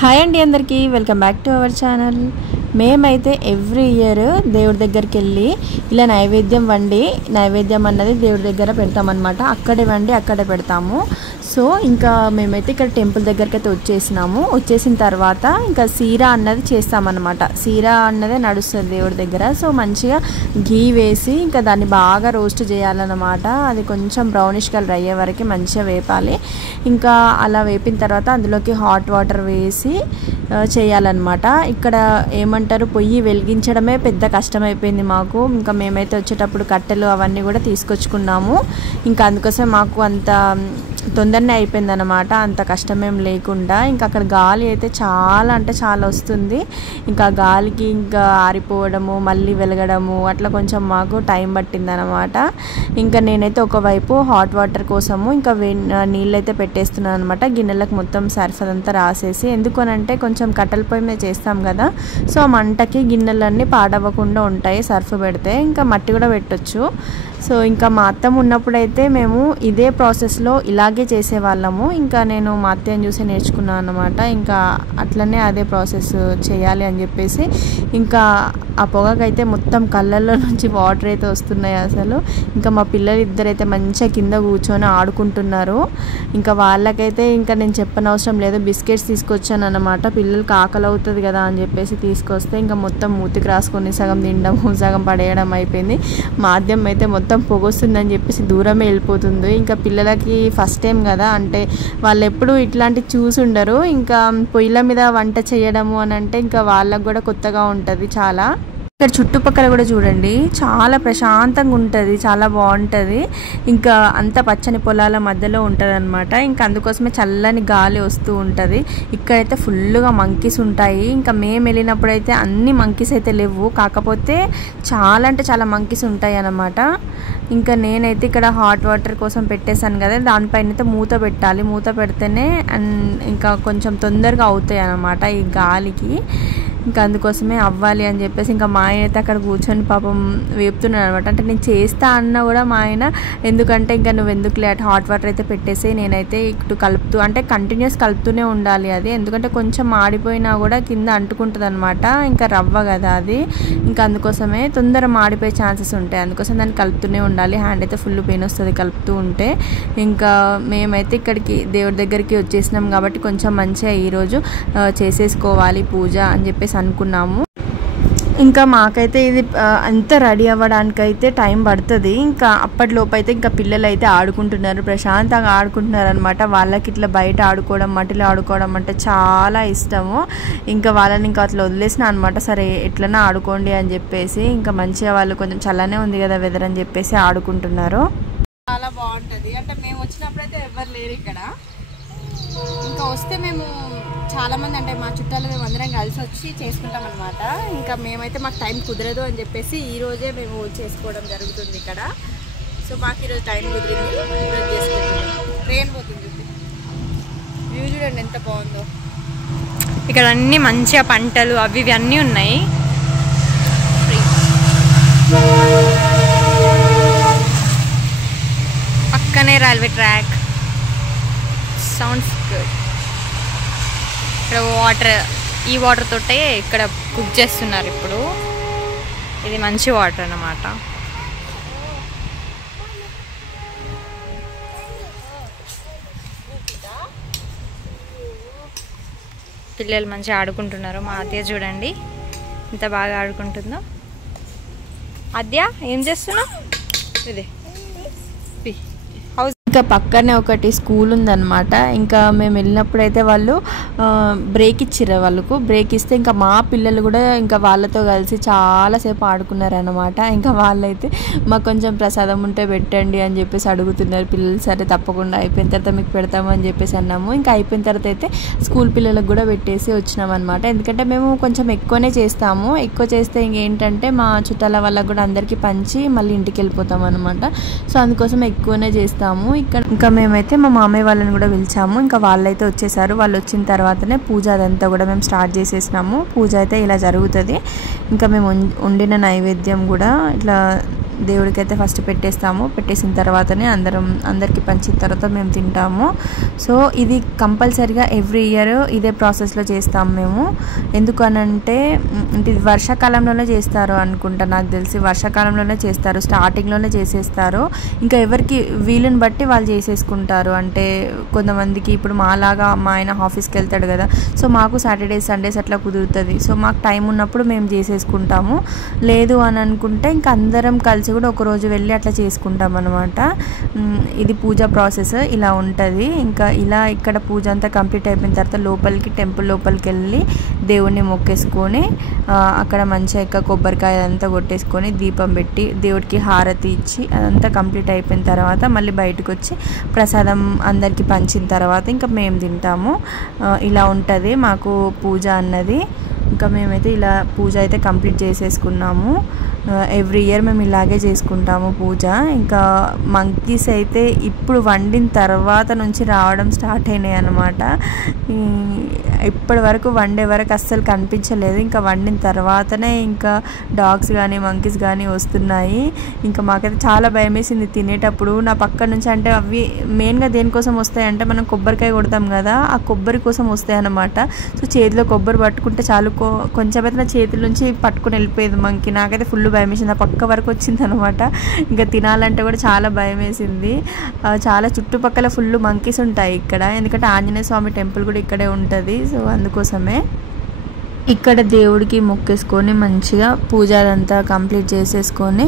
Hi అండి అందరికీ welcome back to our channel. మేమైతే ఎవ్రీ ఇయర్ దేవుడి దగ్గరికి వెళ్ళి ఇలా నైవేద్యం వండి నైవేద్యం అన్నది దేవుడి దగ్గర పెడతామన్నమాట. అక్కడే వండి అక్కడే పెడతాము. సో ఇంకా మేమైతే ఇక్కడ టెంపుల్ దగ్గరికి అయితే వచ్చేసిన తర్వాత ఇంకా సీరా అన్నది చేస్తామన్నమాట. సీరా అన్నదే నడుస్తుంది దేవుడి దగ్గర. సో మంచిగా గీ వేసి ఇంకా దాన్ని బాగా రోస్ట్ చేయాలన్నమాట. అది కొంచెం బ్రౌనిష్ కలర్ అయ్యే వరకు మంచిగా వేపాలి. ఇంకా అలా వేపిన తర్వాత అందులోకి హాట్ వాటర్ వేసి చేయాలన్నమాట. ఇక్కడ ఏమంటారు, పొయ్యి వెలిగించడమే పెద్ద కష్టమైపోయింది మాకు. ఇంకా మేమైతే వచ్చేటప్పుడు కట్టెలు అవన్నీ కూడా తీసుకొచ్చుకున్నాము. ఇంకా అందుకోసం మాకు అంత తొందరనే అయిపోయింది అనమాట, అంత కష్టమేం లేకుండా. ఇంకా అక్కడ గాలి అయితే చాలా అంటే చాలా వస్తుంది. ఇంకా గాలికి ఇంకా ఆరిపోవడము మళ్ళీ వెలగడము అట్లా కొంచెం మాకు టైం పట్టింది అనమాట. ఇంకా నేనైతే ఒకవైపు హాట్ వాటర్ కోసము ఇంకా నీళ్ళు అయితే పెట్టేస్తున్నాను అనమాట. గిన్నెలకు మొత్తం సర్ఫ్ అదంతా రాసేసి, ఎందుకనంటే కొంచెం కట్టెల పొయ్యి మీద చేస్తాం కదా, సో ఆ మంటకి గిన్నెలన్నీ పాడవ్వకుండా ఉంటాయి సర్ఫ్ పెడితే. ఇంకా మట్టి కూడా పెట్టొచ్చు. సో ఇంకా మా అత్తమ్మ ఉన్నప్పుడైతే మేము ఇదే ప్రాసెస్లో ఇలాగే చేసేవాళ్ళము. ఇంకా నేను మా అత్తయ్యని చూసి నేర్చుకున్నాను అన్నమాట. ఇంకా అట్లనే అదే ప్రాసెస్ చేయాలి అని చెప్పేసి ఇంకా ఆ పొగకైతే మొత్తం కళ్ళల్లో నుంచి వాటర్ అయితే వస్తున్నాయి అసలు. ఇంకా మా పిల్లలు ఇద్దరైతే మంచిగా కింద కూర్చొని ఆడుకుంటున్నారు. ఇంకా వాళ్ళకైతే ఇంకా నేను చెప్పనవసరం లేదు, బిస్కెట్స్ తీసుకొచ్చాను అనమాట. పిల్లలకి ఆకలి అవుతుంది కదా అని చెప్పేసి తీసుకొస్తే ఇంకా మొత్తం మూతికి రాసుకొని సగం తినడము సగం పడేయడం అయిపోయింది. మాధ్యం అయితే మొత్తం పొగొస్తుందని చెప్పేసి దూరమే వెళ్ళిపోతుంది. ఇంకా పిల్లలకి ఫస్ట్ టైం కదా, అంటే వాళ్ళు ఎప్పుడు ఇట్లాంటివి చూసి ఉండరు. ఇంకా పొయ్యిల మీద వంట చేయడము అని అంటే ఇంకా వాళ్ళకు కూడా కొత్తగా ఉంటుంది చాలా. ఇక్కడ చుట్టుపక్కల కూడా చూడండి, చాలా ప్రశాంతంగా ఉంటుంది, చాలా బాగుంటుంది. ఇంకా అంత పచ్చని పొలాల మధ్యలో ఉంటుంది అనమాట. ఇంకా అందుకోసమే చల్లని గాలి వస్తూ ఉంటుంది. ఇక్కడైతే ఫుల్గా మంకీస్ ఉంటాయి. ఇంకా మేము వెళ్ళినప్పుడైతే అన్ని మంకీస్ అయితే లేవు, కాకపోతే చాలా అంటే చాలా మంకీస్ ఉంటాయి అన్నమాట. ఇంకా నేనైతే ఇక్కడ హాట్ వాటర్ కోసం పెట్టేశాను కదా, దానిపైన అయితే మూత పెట్టాలి. మూత పెడితేనే ఇంకా కొంచెం తొందరగా అవుతాయి అన్నమాట ఈ గాలికి. ఇంకా అందుకోసమే అవ్వాలి అని చెప్పేసి ఇంకా మా ఆయన అయితే అక్కడ కూర్చొని పాపం వేపుతున్నాడు అనమాట. అంటే నేను చేస్తా అన్నా కూడా మా ఆయన ఎందుకంటే ఇంకా నువ్వు ఎందుకులే అటు హాట్ వాటర్ అయితే పెట్టేసి, నేనైతే ఇటు కలుపుతూ అంటే కంటిన్యూస్ కలుపుతూనే ఉండాలి అది. ఎందుకంటే కొంచెం మాడిపోయినా కూడా కింద అంటుకుంటుంది అనమాట, ఇంకా రవ్వ కదా అది. ఇంకా అందుకోసమే తొందర మాడిపోయే ఛాన్సెస్ ఉంటాయి, అందుకోసం దాన్ని కలుపుతూనే ఉండాలి. హ్యాండ్ అయితే ఫుల్ పెయిన్ వస్తుంది కలుపుతూ ఉంటే. ఇంకా మేమైతే ఇక్కడికి దేవుడి దగ్గరికి వచ్చేసినాం కాబట్టి కొంచెం మంచిగా ఈరోజు చేసేసుకోవాలి పూజ అని చెప్పేసి అనుకున్నాము. ఇంకా మాకైతే ఇది అంతా రెడీ అవ్వడానికి అయితే టైం పడుతుంది. ఇంకా అప్పటిలోపు అయితే ఇంకా పిల్లలు అయితే ఆడుకుంటున్నారు, ప్రశాంతంగా ఆడుకుంటున్నారు అనమాట. వాళ్ళకి ఇట్లా బయట ఆడుకోవడం మట్టిలో ఆడుకోవడం అంటే చాలా ఇష్టము. ఇంకా వాళ్ళని ఇంకా అట్లా వదిలేసిన అనమాట, సరే ఎట్లన్నా ఆడుకోండి అని చెప్పేసి. ఇంకా మంచిగా వాళ్ళు కొంచెం చల్లనే ఉంది కదా వెదర్ అని చెప్పేసి ఆడుకుంటున్నారు. చాలా బాగుంటుంది. అంటే మేము వచ్చినప్పుడైతే ఎవరు లేరు ఇక్కడ. ఇంకా వస్తే మేము చాలామంది అంటే మా చుట్టాలు మేము అందరం కలిసి వచ్చి చేసుకుంటాం అనమాట. ఇంకా మేమైతే మాకు టైం కుదరదు అని చెప్పేసి ఈరోజే మేము చేసుకోవడం జరుగుతుంది ఇక్కడ. సో మాకు ఈరోజు టైం కుదిరింది, ఈరోజు చేసుకుంటున్నాం. ట్రైన్ పోతుంది, వ్యూ చూడండి ఎంత బాగుందో. ఇక్కడ అన్ని మంచిగా పంటలు అవి ఇవి అన్నీ ఉన్నాయి. పక్కనే రైల్వే ట్రాక్. Sounds good. ఇక్కడ వాటర్, ఈ వాటర్ తోటే ఇక్కడ కుక్ చేస్తున్నారు ఇప్పుడు. ఇది మంచి వాటర్ అన్నమాట. పిల్లలు మంచిగా ఆడుకుంటున్నారు. మా అద్య చూడండి ఎంత బాగా ఆడుకుంటుందో. అద్య ఏం చేస్తున్నావు? ఇదే ఇంకా పక్కనే ఒకటి స్కూల్ ఉందన్నమాట. ఇంకా మేము వెళ్ళినప్పుడైతే వాళ్ళు బ్రేక్ ఇచ్చిర్రు. వాళ్ళకు బ్రేక్ ఇస్తే ఇంకా మా పిల్లలు కూడా ఇంకా వాళ్ళతో కలిసి చాలాసేపు ఆడుకున్నారనమాట. ఇంకా వాళ్ళైతే మాకు కొంచెం ప్రసాదం ఉంటే పెట్టండి అని చెప్పేసి అడుగుతున్నారు పిల్లలు. సరే తప్పకుండా అయిపోయిన తర్వాత మీకు పెడతామని చెప్పేసి అన్నాము. ఇంకా అయిపోయిన తర్వాత అయితే స్కూల్ పిల్లలకు కూడా పెట్టేసి వచ్చినాం అనమాట. ఎందుకంటే మేము కొంచెం ఎక్కువనే చేస్తాము. ఎక్కువ చేస్తే ఇంకేంటంటే మా చుట్టాల వాళ్ళకు కూడా అందరికీ పంచి మళ్ళీ ఇంటికి వెళ్ళిపోతాం అనమాట. సో అందుకోసం ఎక్కువనే చేస్తాము. ఇక్కడ ఇంకా మేమైతే మా మామయ్య వాళ్ళని కూడా పిలిచాము. ఇంకా వాళ్ళైతే వచ్చేసారు. వాళ్ళు వచ్చిన తర్వాతనే పూజ అదంతా కూడా మేము స్టార్ట్ చేసేసినాము. పూజ అయితే ఇలా జరుగుతుంది. ఇంకా మేము వండిన నైవేద్యం కూడా ఇట్లా దేవుడికి అయితే ఫస్ట్ పెట్టేస్తాము. పెట్టేసిన తర్వాతనే అందరికి పంచిన తర్వాత మేము తింటాము. సో ఇది కంపల్సరిగా ఎవ్రీ ఇయర్ ఇదే ప్రాసెస్లో చేస్తాము మేము. ఎందుకనంటే ఇది వర్షాకాలంలోనే చేస్తారు అనుకుంటా, నాకు తెలిసి వర్షాకాలంలోనే చేస్తారు, స్టార్టింగ్లోనే చేసేస్తారు. ఇంకా ఎవరికి వీలుని బట్టి వాళ్ళు చేసేసుకుంటారు. అంటే కొంతమందికి ఇప్పుడు మాలాగా మా ఆయన ఆఫీస్కి వెళ్తాడు కదా, సో మాకు సాటర్డేస్ సండేస్ అట్లా కుదురుతుంది. సో మాకు టైం ఉన్నప్పుడు మేము చేసేసుకుంటాము. లేదు అని అనుకుంటే ఇంకా అందరం కలిసి కూడా ఒకరోజు వెళ్ళి అట్లా చేసుకుంటాం అనమాట. ఇది పూజా ప్రాసెస్ ఇలా ఉంటుంది. ఇంకా ఇలా ఇక్కడ పూజ అంతా కంప్లీట్ అయిపోయిన తర్వాత టెంపుల్ లోపలికి వెళ్ళి దేవుడిని మొక్కేసుకొని అక్కడ మంచిగా కొబ్బరికాయ అదంతా కొట్టేసుకొని దీపం పెట్టి దేవుడికి హారతి ఇచ్చి అదంతా కంప్లీట్ అయిపోయిన తర్వాత మళ్ళీ బయటకు వచ్చి ప్రసాదం అందరికీ పంచిన తర్వాత ఇంకా మేము తింటాము. ఇలా ఉంటుంది మాకు పూజ అన్నది. ఇంకా మేమైతే ఇలా పూజ అయితే కంప్లీట్ చేసేసుకున్నాము. ఎవ్రీ ఇయర్ మేము ఇలాగే చేసుకుంటాము పూజ. ఇంకా మంకీస్ అయితే ఇప్పుడు వండిన తర్వాత నుంచి రావడం స్టార్ట్ అయినాయి అన్నమాట. ఇప్పటి వరకు వండే వరకు అస్సలు కనిపించలేదు. ఇంకా వండిన తర్వాతనే ఇంకా డాగ్స్ కానీ మంకీస్ కానీ వస్తున్నాయి. ఇంకా మాకైతే చాలా భయం వేసింది తినేటప్పుడు. నా పక్క నుంచి అంటే అవి మెయిన్గా దేనికోసం వస్తాయంటే మనం కొబ్బరికాయ కొడతాం కదా, ఆ కొబ్బరి కోసం వస్తాయి అన్నమాట. సో చేతిలో కొబ్బరి పట్టుకుంటే చాలు కొంచెం అయితే నా చేతుల నుంచి పట్టుకుని వెళ్ళిపోయేది మంకీ. నాకైతే ఫుల్ భయం వేసింది. ఆ పక్క వరకు వచ్చింది అనమాట. ఇంకా తినాలంటే కూడా చాలా భయం వేసింది. చాలా చుట్టుపక్కల ఫుల్ మంకీస్ ఉంటాయి ఇక్కడ, ఎందుకంటే ఆంజనేయ స్వామి టెంపుల్ కూడా ఇక్కడే ఉంటుంది. సో అందుకోసమే ఇక్కడ దేవుడికి మొక్కేసుకొని మంచిగా పూజ అదంతా కంప్లీట్ చేసేసుకొని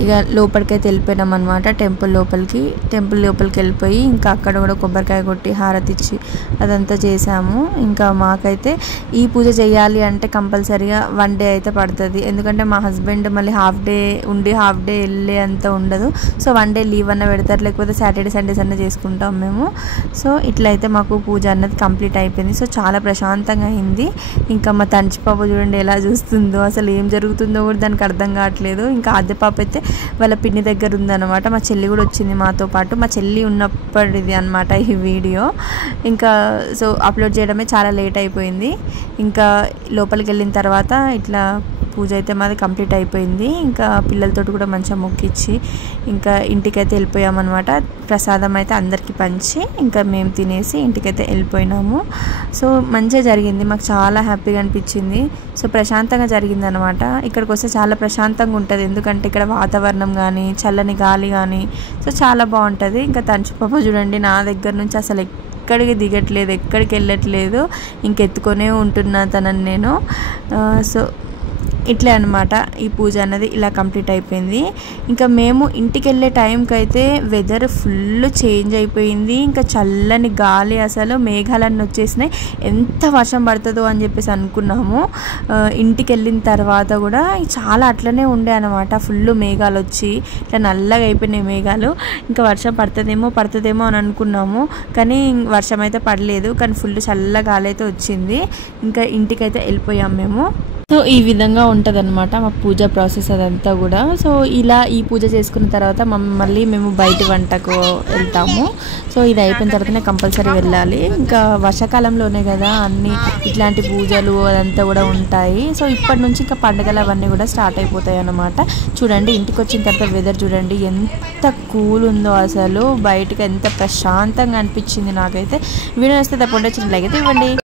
ఇక లోపలికైతే వెళ్ళిపోయినాం అనమాట. టెంపుల్ లోపలికి వెళ్ళిపోయి ఇంకా అక్కడ కూడా కొబ్బరికాయ కొట్టి హారతి ఇచ్చి అదంతా చేసాము. ఇంకా మాకైతే ఈ పూజ చేయాలి అంటే కంపల్సరీగా 1 డే అయితే పడుతుంది. ఎందుకంటే మా హస్బెండ్ మళ్ళీ హాఫ్ డే ఉండి హాఫ్ డే వెళ్ళే అంత ఉండదు. సో 1 డే లీవ్ అన్న పెడతారు, లేకపోతే సాటర్డే సండేస్ అన్న చేసుకుంటాం మేము. సో ఇట్లయితే మాకు పూజ అన్నది కంప్లీట్ అయిపోయింది. సో చాలా ప్రశాంతంగా అయింది. ఇంకా మా తంచి పాప చూడండి ఎలా చూస్తుందో, అసలు ఏం జరుగుతుందో కూడా దానికి అర్థం కావట్లేదు. ఇంకా ఆద్య పాప అయితే వాళ్ళ పిన్ని దగ్గర ఉందన్నమాట. మా చెల్లి కూడా వచ్చింది మాతో పాటు. మా చెల్లి ఉన్నప్పటిది అనమాట ఈ వీడియో. ఇంకా సో అప్లోడ్ చేయడమే చాలా లేట్ అయిపోయింది. ఇంకా లోపలికి వెళ్ళిన తర్వాత ఇట్లా పూజ అయితే మాది కంప్లీట్ అయిపోయింది. ఇంకా పిల్లలతో కూడా మంచిగా మొక్కిచ్చి ఇంకా ఇంటికైతే వెళ్ళిపోయామన్నమాట. ప్రసాదం అయితే అందరికీ పంచి ఇంకా మేము తినేసి ఇంటికైతే వెళ్ళిపోయినాము. సో మంచిగా జరిగింది, మాకు చాలా హ్యాపీగా అనిపించింది. సో ప్రశాంతంగా జరిగింది అనమాట. ఇక్కడికి వస్తే చాలా ప్రశాంతంగా ఉంటుంది, ఎందుకంటే ఇక్కడ వాతావరణం కానీ చల్లని గాలి కానీ సో చాలా బాగుంటుంది. ఇంకా తంచుపాప చూడండి నా దగ్గర నుంచి అసలు ఎక్కడికి దిగట్లేదు, ఎక్కడికి వెళ్ళట్లేదు, ఇంకెత్తుకొనే ఉంటున్నా తనని నేను. సో ఇట్లే అనమాట ఈ పూజ అన్నది ఇలా కంప్లీట్ అయిపోయింది. ఇంకా మేము ఇంటికి వెళ్ళే టైంకి అయితే వెదర్ ఫుల్ చేంజ్ అయిపోయింది. ఇంకా చల్లని గాలి, అసలు మేఘాలన్నీ వచ్చేసినాయి. ఎంత వర్షం పడుతుందో అని చెప్పేసి అనుకున్నాము. ఇంటికి వెళ్ళిన తర్వాత కూడా చాలా అట్లనే ఉండే అనమాట. ఫుల్ మేఘాలు వచ్చి ఇట్లా నల్లగా అయిపోయినాయి మేఘాలు. ఇంకా వర్షం పడుతుందేమో అని అనుకున్నాము, కానీ వర్షం అయితే పడలేదు. కానీ ఫుల్ చల్ల గాలి అయితే వచ్చింది. ఇంకా ఇంటికైతే వెళ్ళిపోయాం మేము. సో ఈ విధంగా ఉంటుంది అనమాట మా పూజ ప్రాసెస్ అదంతా కూడా. సో ఇలా ఈ పూజ చేసుకున్న తర్వాత మళ్ళీ మేము బయట వంటకు వెళ్తాము. సో ఇది అయిపోయిన తర్వాతనే కంపల్సరీ వెళ్ళాలి. ఇంకా వర్షాకాలంలోనే కదా అన్నీ ఇట్లాంటి పూజలు అదంతా కూడా ఉంటాయి. సో ఇప్పటి నుంచి ఇంకా పండుగలు అవన్నీ కూడా స్టార్ట్ అయిపోతాయి అన్నమాట. చూడండి ఇంటికి వచ్చిన తర్వాత వెదర్ చూడండి ఎంత కూల్ ఉందో, అసలు బయటకు ఎంత ప్రశాంతంగా అనిపించింది నాకైతే. వీడియో వస్తే తప్పకుండా చిన్న లైక్ అయితే ఇవ్వండి.